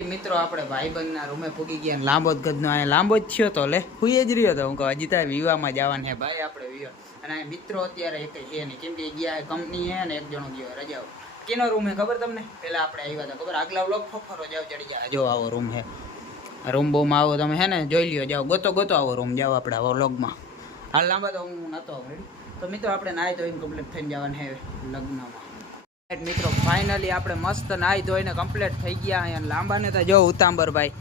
મિત્રો આપણે ભાઈબંધના રૂમે પૂગી ગયા લાંબો જ ગદનો અહીંયા લાંબો જ થયો તો લે હુઈ જ રહ્યો તો હું કહું હજી ત્યાં વિવાહમાં જવાનું હે ભાઈ આપણે વિવાહ અને મિત્રો અત્યારે એક છે નહીં કેમ કે ગયા કંપની હે ને એક જણો ગયો રજાઓ કેનો રૂમ હે ખબર તમને પહેલાં આપણે આવ્યા હતા ખબર આગલા વ્લોગ ફફરો જાવ ચડી જાય જો આવો રૂમ હે રૂમ બહુમાં આવો તમે હે ને જોઈ લ્યો જાઓ ગોતો આવો રૂમ જાઓ આપણે આવો વ્લોગમાં હાલ લાંબા તો હું નહોતો રેડી તો મિત્રો આપણે નાહી ધોઈને કમ્પ્લીટ થઈને જવાનું હે લગ્નમાં મિત્રો ફાઇનલી આપણે મસ્ત નાહી ધોઈને કમ્પ્લીટ થઈ ગયા અહીંયા લાંબાને તો જો ઉતાંબર ભાઈ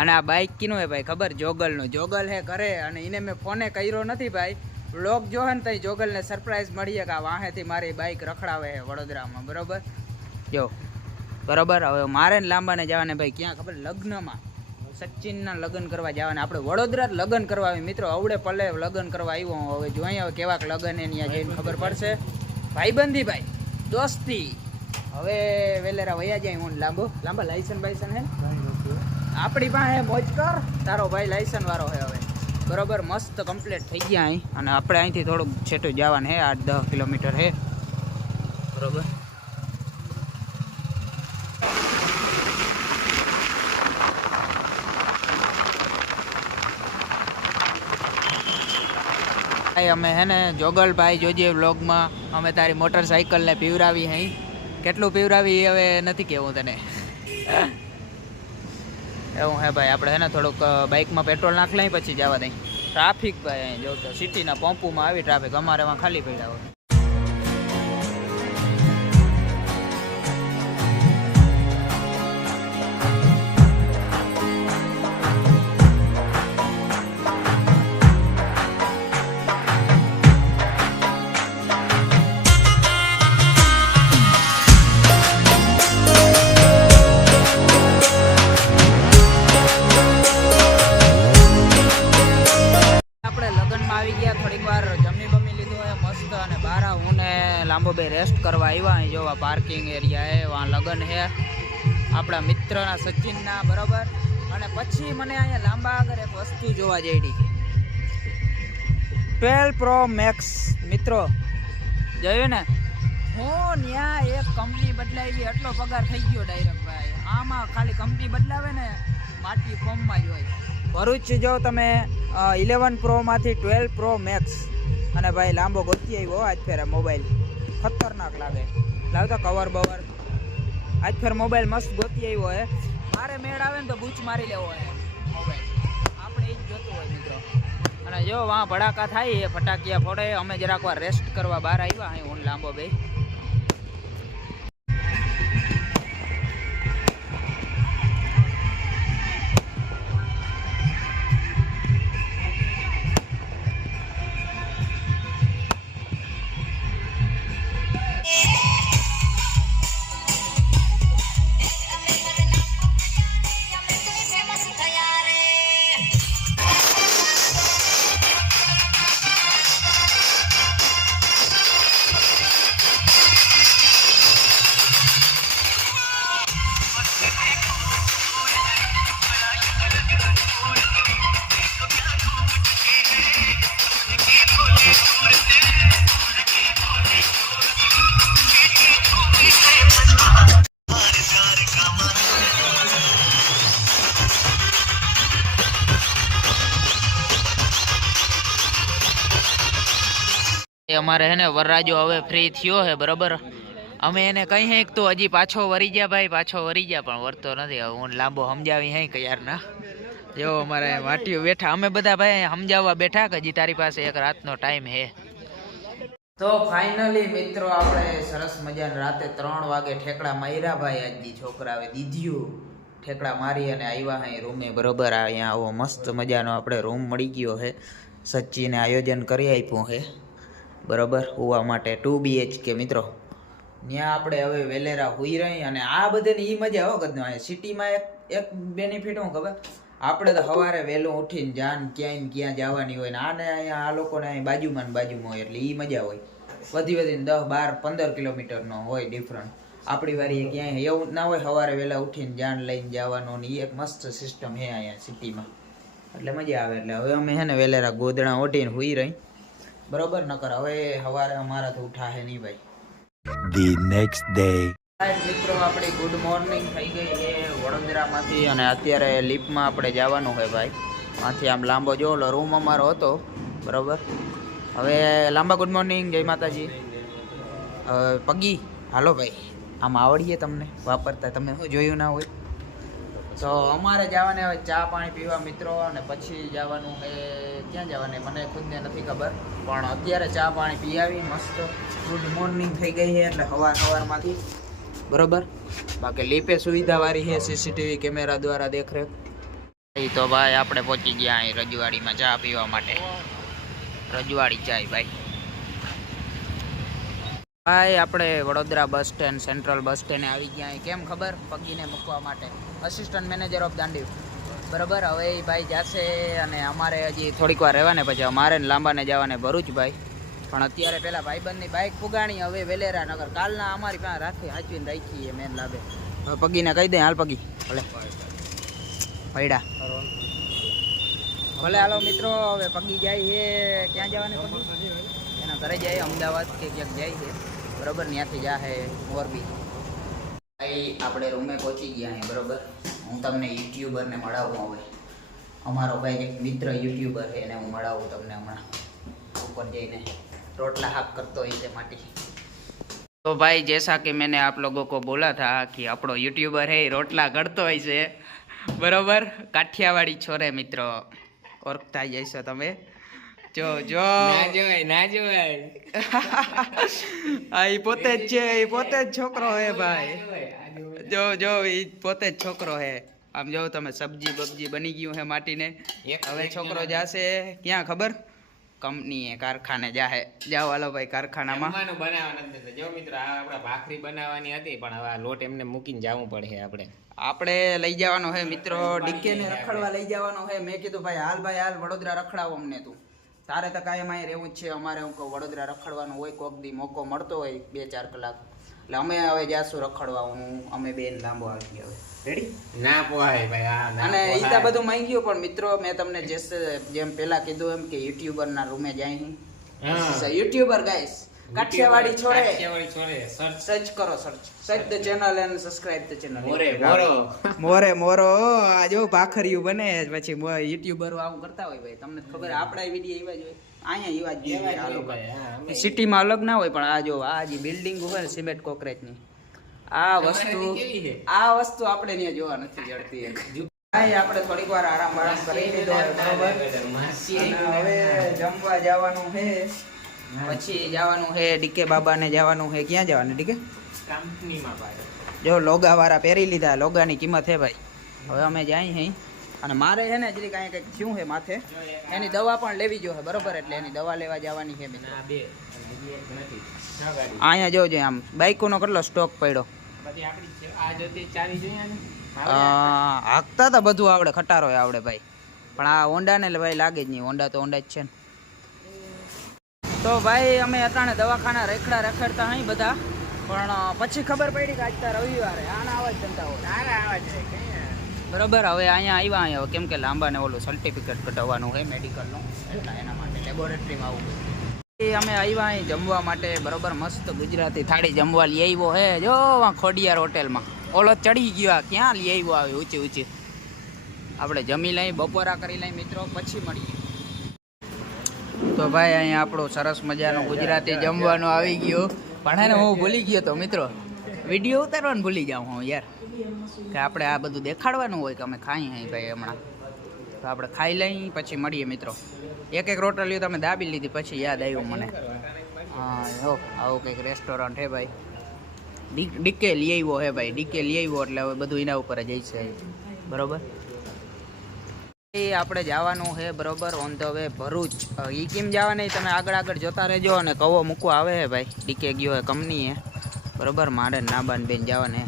અને આ બાઇક કીનું હે ભાઈ ખબર જોગલનું જોગલ હે ઘરે અને એને મેં ફોને કર્યો નથી ભાઈ વ્લોગ જો હે ને તો જોગલને સરપ્રાઈઝ મળીએ કે આ વાહેથી મારી બાઇક રખડાવે છે વડોદરામાં બરોબર જો બરોબર હવે મારે ને લાંબાને જવાને ભાઈ ક્યાં ખબર લગ્નમાં સચિનના લગ્ન કરવા જવાના આપણે વડોદરા જ લગ્ન કરવા આવી મિત્રો અવડે પલે લગ્ન કરવા આવ્યો હવે જોઈએ હવે કેવાક લગ્ન એ ત્યાં જઈને ખબર પડશે ભાઈબંધી ભાઈ દોસ્તી હવે વેલેરા વયા જાય હું લાંબા લાયસન બાયસન હે આપણી પાસે મોજ કર તારો ભાઈ લાયસન વાળો હે હવે બરોબર મસ્ત કમ્પ્લીટ થઈ ગયા અહીં અને આપણે અહીંથી થોડુંક છેટું જવાનું હે 8-10 કિલોમીટર હે બરોબર અમે હે ને જોગલભાઈ જોજે વ્લોગમાં અમે તારી મોટરસાઇકલને પીવરાવી હઈ કેટલું પીવરાવી હવે નથી કેવું તને એવું હે ભાઈ આપણે હે ને થોડુંક બાઇકમાં પેટ્રોલ નાખ લઈ પછી જવા દઈ ટ્રાફિક ભાઈ અહીં જો તો સિટીના પંપોમાં આવી ટ્રાફિક અમારે એમાં ખાલી પડ્યા હોય લાંબો બે રેસ્ટ કરવા આવ્યા અહીં જોવા પાર્કિંગ એરિયા હે વहाँ લગન હે આપણા મિત્રના સચિનના બરાબર અને પછી મને અહીંયા લાંબા આગળ એક વસ્તુ જોવા જઈડી 12 Pro Max મિત્રો જોયું ને હું ત્યાં એક કંપની બદલાવી એટલો પગાર થઈ ગયો ડાયરેક્ટ ભાઈ આમાં ખાલી કંપની બદલાવે ને માટી ફોર્મમાં જ હોય ભરૂચ જો તમે 11 Pro માંથી 12 Pro Max અને ભાઈ લાંબો ગોતી આવ્યો આજ ફેર મોબાઈલ ખતરનાક લાગે લાવતા કવર બવર આજ ફેર મોબાઈલ મસ્ત ગોતી આવ્યો હે મારે મેળ આવે ને તો બૂચ મારી લેવો હે મોબાઈલ આપણે એ જ જોતું હોય મિત્રો અને જો વાં ભડાકા થાય એ ફટાકિયા ફોડે અમે જરાક વાર રેસ્ટ કરવા બહાર આવ્યા અહીં હું લાંબો ભાઈ અમારે હે ને વરરાજો હવે ફ્રી થયો હે બરોબર અમે એને કઈ હે તો હજી પાછો વરી ગયા ભાઈ પાછો વરી ગયા પણ વરતો નથી હવે હું લાંબો સમજાવી હે કે યારના જો અમારે વાટીઓ બેઠા અમે બધા ભાઈ સમજાવવા બેઠા કે હજી તારી પાસે એક રાતનો ટાઈમ હે તો ફાઇનલી મિત્રો આપણે સરસ મજાને રાતે 3 વાગે ઠેકડા માર્યા ભાઈ આજની છોકરાએ દીધ્યું ઠેકડા મારી અને આવ્યા હે રૂમે બરોબર અહીંયા આવો મસ્ત મજાનો આપણે રૂમ મળી ગયો હે સચ્ચીને આયોજન કરી આપ્યું હે બરોબર હોવા માટે 2 BHK મિત્રો ત્યાં આપણે હવે વેલેરા હોઈ રહી અને આ બધાની એ મજા હો કદનો સિટીમાં એક બેનિફિટ હું ખબર આપણે તો સવારે વહેલું ઉઠીને જાન ક્યાં જવાની હોય ને આને અહીંયા આ લોકોને અહીં બાજુમાં હોય એટલે એ મજા હોય વધીને 10-12-15 કિલોમીટરનો હોય ડિફરન્ટ આપણી વારી ક્યાંય એવું ના હોય સવારે વહેલા ઉઠીને જાન લઈને જવાનું ને એ એક મસ્ત સિસ્ટમ છે અહીંયા સિટીમાં એટલે મજા આવે એટલે હવે અમે છે ને વેલેરા ગોદડા ઓઢીને હોઈ રહી બરોબર નકર હવે સવારે અમારાથી ઉઠાશે નહીં ભાઈ The next day મિત્રો આપણી ગુડ મોર્નિંગ થઈ ગઈ છે વડોદરામાંથી અને અત્યારે લિફ્ટમાં આપણે જવાનું હોય ભાઈ. માંથી આમ લાંબો જો ઓલો રૂમ અમારો હતો બરાબર. હવે લાંબા ગુડ મોર્નિંગ, જય માતાજી. પગી હાલો ભાઈ, આમ આવડીએ તમને વાપરતા, તમે શું જોયું ના હોય. તો અમારે જવાને હવે ચા પાણી પીવા મિત્રો, અને પછી જવાનું છે ક્યાં જવાને મને ખુદને નથી ખબર, પણ અત્યારે ચા પાણી પી આવી મસ્ત. ગુડ મોર્નિંગ થઈ ગઈ છે એટલે સવારમાંથી બરોબર. બાકી લીપે સુવિધાવાળી છે, સીસીટીવી કેમેરા દ્વારા દેખરેખ. તો ભાઈ આપણે પહોંચી ગયા અહીં રજવાડીમાં ચા પીવા માટે. રજવાડી ચાય ભાઈ. ભાઈ આપણે Vadodara bus stand, central bus સ્ટેન્ડે આવી ગયા. કેમ ખબર? પગીને મૂકવા માટે. અસિસ્ટન્ટ મેનેજર ઓફ દાંડી બરાબર. હવે એ ભાઈ જશે અને અમારે હજી થોડીક વાર રહેવાને પછી અમારે લાંબાને જવાને ભરૂચ ભાઈ. પણ અત્યારે પેલા ભાઈબંધની બાઇક ફુગાણી, હવે વેલેરા નગર. કાલના અમારી પાસે રાખી હાચવીને રાખીએ મેન લાભે. હવે પગીને કહી દે હાલ પગી ભલે પૈડા ભલે હાલો મિત્રો. હવે પગી જાય છે ક્યાં જવાને પગી? એના ઘરે જાય અમદાવાદ કે ક્યાંક જાય છે બરાબર. ત્યાંથી જાહે મોરબી. ભાઈ આપણે રૂમે પહોંચી ગયા અહીં બરાબર. હું તમને યુટ્યુબરને મળાવું. હવે અમારો ભાઈ એક મિત્ર યુટ્યુબર છે એને હું મળાવું તમને હમણાં ઉપર જઈને. रोटला हाक करते ही थे माटी. तो भाई जैसा कि मैंने आप लोगों को बोला था कि अपनो यूट्यूबर है रोटला करते ही से बराबर. काठियावाड़ी छोरे मित्रों ओळखता जैसो तमे. जो जो ना जो आ ई पोते ज छे, ई पोते ज छोकरो है भाई. जो जो ई पोते ज छोकरो है. आम जो तमे सब्जी बब्जी बनी गયું है माटी ने. હવે છોકરો જાશે ક્યાં ખબર? કંપની એ કારખાને જાહે. જાવ હાલો ભાઈ કારખાનામાં. જમવાનું બનાવવાનું નથી. જો મિત્રો આ આપણા ભાખરી બનાવવાની હતી, પણ હવે લોટ એમને મૂકીને જવું પડે. આપણે લઈ જવાનો હે મિત્રો ડીકે ને રખડવા લઈ જવાનો હે. મેં કીધું ભાઈ હાલ વડોદરા રખડાવો અમને. તું તારે તો કાયમ અહીં રહેવું જ છે. અમારે હું કહું વડોદરા રખડવાનું હોય, કોક દી મોકો મળતો હોય 2-4 કલાક, એટલે અમે હવે જાશું રખડવા. અમે બેન લાંબો આવી હવે રેડી ના પોહાય ભાઈ. અને ઈતા બધું માંગ્યું. પણ મિત્રો મેં તમને જેમ પેલા કીધું એમ કે યુટ્યુબર ના રૂમે જાય. YouTuber guys, Kathiyawadi Chhore. Search કરો, search the channel and subscribe the channel. મોરે આ જો ભાખરિયું બને પછી યુટ્યુબર આવું કરતા હોય ભાઈ. તમને ખબર આપડા વિડિયો એવા જ હોય. અહીંયા એવા જ સિટીમાં અલગ ના હોય. પણ આ જો આ જે બિલ્ડિંગ હોય ને સિમેન્ટ કોન્ક્રીટ ની, આ વસ્તુ આપણે ત્યાં જોવા નથી જડતી. ભાઈ આપણે થોડીક વાર આરામ કરી લીધો બરોબર. હવે જમવા જવાનું છે, પછી જવાનું છે ડીકે બાબાને જવાનું છે. ક્યાં જવાનું ડીકે? કંપનીમાં ભાઈ. જો લોગા વાળા પહેરી લીધા. લોગાની કિંમત છે ભાઈ. હવે અમે જાય હઈ અને મારે છે ને હજી કાંઈ કંઈક થયું છે માથે, એની દવા પણ લેવી જોઈએ બરોબર. એટલે એની દવા લેવા જવાની છે મિત્રો. અહીંયા જોજો આમ બાઈકોનો કેટલો સ્ટોક પડ્યો. હાંકતા તો બધું આવડે, ખટારો આવડે ભાઈ. પણ આ હોન્ડાને ભાઈ લાગે જ નહીં. હોન્ડા તો હોન્ડા જ છે ને. તો ભાઈ અમે અટાણે દવાખાના રખડતા અહીં બધા, પણ પછી ખબર પડી કે આજ તો રવિવારે આના આવા જ ધંધા હોય બરોબર. હવે અહીંયા આવ્યા કેમ કે લાંબાને ઓલું સર્ટિફિકેટ કઢાવવાનું હોય મેડિકલનું, એટલે એના માટે લેબોરેટરીમાં આવું. અમે આવ્યા અહીં જમવા માટે બરોબર. મસ્ત ગુજરાતી થાળી જમવા લઈ આવ્યો હે. જો ખોડિયાર હોટેલમાં ઓલો ચડી ગયો. ક્યાં લઈ આવ્યો આવે ઊંચી. આપણે જમી લઈ, બપોરા કરી લઈ મિત્રો, પછી મળીએ. તો ભાઈ અહીંયા આપણું સરસ મજાનું ગુજરાતી જમવાનું આવી ગયું. પણ હે ને હું ભૂલી ગયો તો મિત્રો, વિડીયો ઉતારવાનું ભૂલી જાઉં હું યાર, કે આપણે આ બધું દેખાડવાનું હોય કે અમે ખાઈ અહીં ભાઈ હમણાં. તો આપણે ખાઈ લઈ પછી મળીએ મિત્રો. એક રોટલીઓ તમે દાબી લીધી પછી યાદ આવ્યું મને. હા હો આવું કંઈક રેસ્ટોરન્ટ હે ભાઈ. ડીકે લઈ આવ્યો હે ભાઈ. ડીકે લઈ આવ્યો એટલે હવે બધું એના ઉપર જ છે બરોબર. એ આપણે જવાનું છે બરોબર ઓન ધ વે ભરૂચ. એ કેમ જવાની તમે આગળ જોતા રહેજો. અને કવો મૂકવા આવે હે ભાઈ. ડીકે ગયો હે કંપની હે બરોબર. મારે નાબાન બેન જવાને